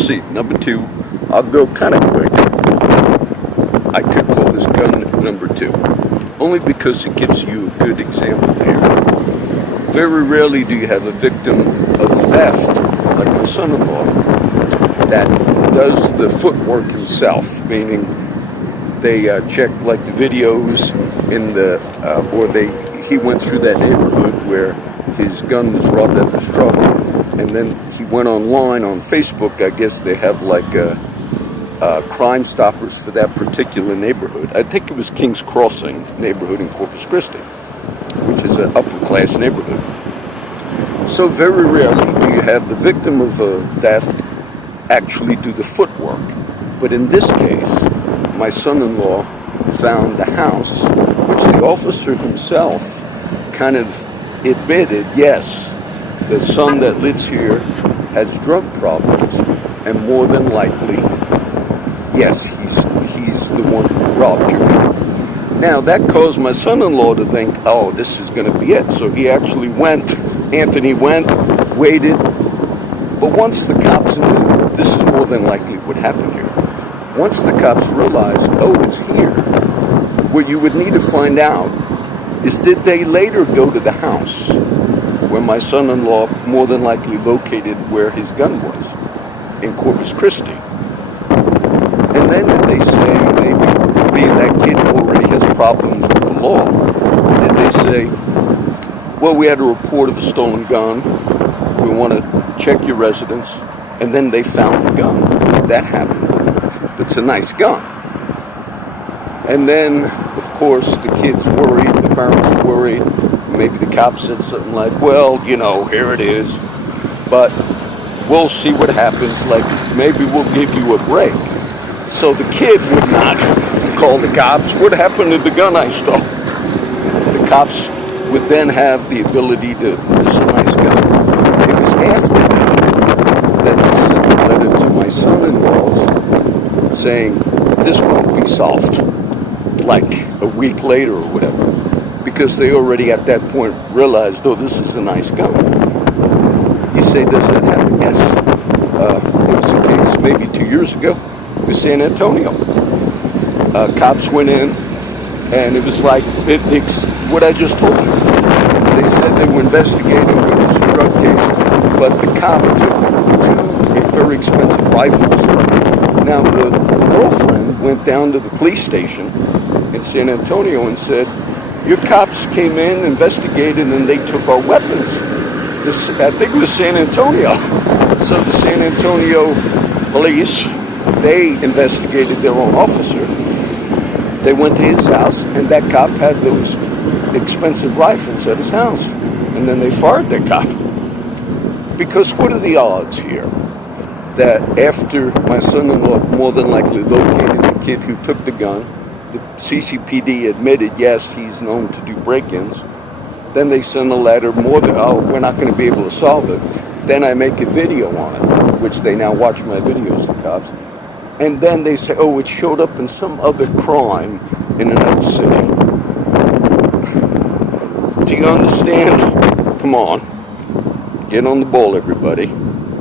see. Number two, I'll go kind of quick. I could call this gun number two, only because it gives you a good example here. Very rarely do you have a victim of theft, like my son-in-law, that does the footwork himself, meaning they check like the videos in the, he went through that neighborhood where his gun was robbed at his truck, and then he went online on Facebook. I guess they have like Crime Stoppers for that particular neighborhood. I think it was King's Crossing neighborhood in Corpus Christi, which is an upper class neighborhood. So very rarely do you have the victim of a theft actually do the footwork. But in this case, my son-in-law found the house, which the officer himself kind of admitted, yes, the son that lives here has drug problems, and more than likely, yes, he's the one who robbed you. Now, that caused my son-in-law to think, oh, this is going to be it. So he actually went, Anthony went, waited, but once the cops knew, this is more than likely what happened here. Once the cops realized, oh, it's here, what you would need to find out is, did they later go to the house where my son-in-law more than likely located where his gun was, in Corpus Christi? And then did they say, maybe being that kid already has problems with the law, did they say, well, we had a report of a stolen gun, we want to check your residence, and then they found the gun. That happened. It's a nice gun. And then, of course, the kid's worried, the parents are worried. Maybe the cops said something like, well, you know, here it is, but we'll see what happens, like maybe we'll give you a break. So the kid would not call the cops, what happened to the gun I stole? The cops would then have the ability to, this is a nice gun. It was after that they sent a letter to my son-in-law's saying, this won't be solved, like a week later or whatever, because they already at that point realized, oh, this is a nice gun. You say, does that happen? Yes. There was a case maybe 2 years ago with San Antonio. Cops went in, and it was like what I just told you. They said they were investigating, it was a drug case, but the cop took two very expensive rifles. Now, the girlfriend went down to the police station in San Antonio and said, your cops came in, investigated, and they took our weapons. I think it was San Antonio. So the San Antonio police, they investigated their own officer. They went to his house, and that cop had those expensive rifles at his house. And then they fired that cop. Because what are the odds here that after my son-in-law more than likely located the kid who took the gun, the CCPD admitted, yes, he's known to do break-ins. Then they send a letter, we're not going to be able to solve it. Then I make a video on it, which they now watch my videos, the cops. And then they say, oh, it showed up in some other crime in another city. Do you understand? Come on. Get on the ball, everybody.